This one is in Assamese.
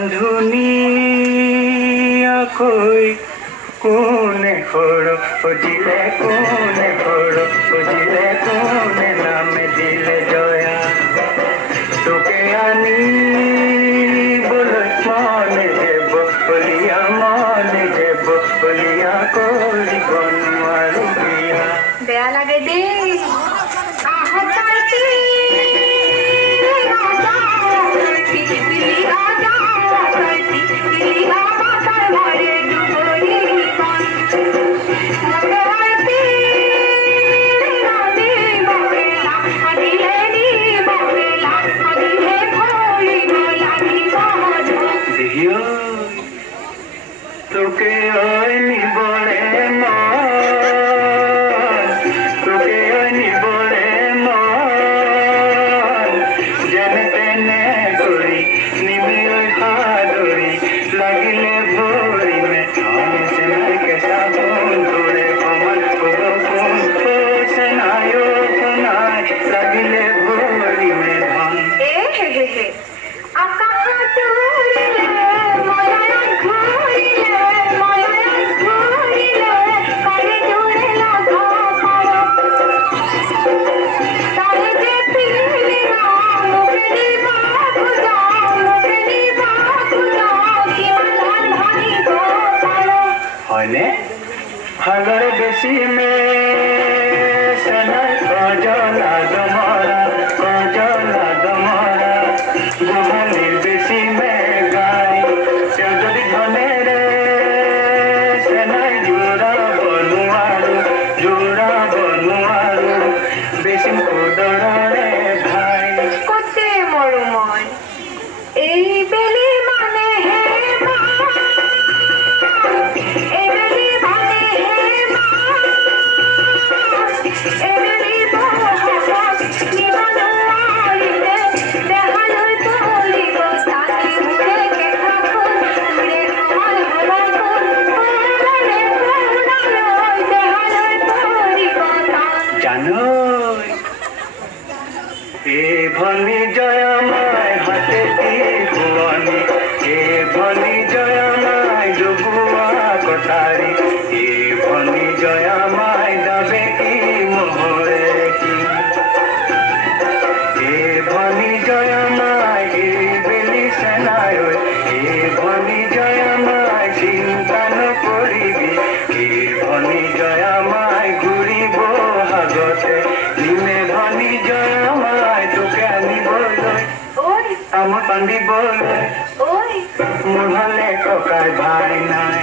ৰান্ধনীয়াকৈ কোনে সৰ বুজিলে কোনে সৰ বুজিলে কোনে নামে দিলে জয়া তোকে আনিবলৈ মনে যাব বলিয়া কৰিব নোৱাৰো বিয়া। বেয়া লাগে দেই তোকে নিবলে নিবলে যেনে তেনে কৰি নিবি সাদৰি লাগিলে ভৰি মে চেনাই কেঁচা বন্ধুৰে কমান কব কোন চেনাই শুনাই লাগিলে ভৰি মে ধন। হয়নে ভাগৰ বেছি মে চেনাই কজলা দমৰা গোহালিৰ বেছি মে গাই তেওঁ যদি ধনেৰে চেনাই জোৰাব নোৱাৰো বেছি সুদৰৰে ভাই কতে মৰো মই এই বেলি মানে হে ভনী জয়মাই হাতে দি শুৱনি ভনী জয়মাই জগুৱা কটাৰী ভনী জয়মাই দাবে কি মোহৰে কি ভনী জয়মাই বেলি চেনাই ভনী জয়মাই চিন্তা নকৰিবি ভনী জয়মাই ঘূৰিব হাগতে নিমে ভনী জয়মাই তোকে আনিবলৈ আমাৰ কান্দিবলৈ মোৰ ভালে ককাৰ ভাই নাই।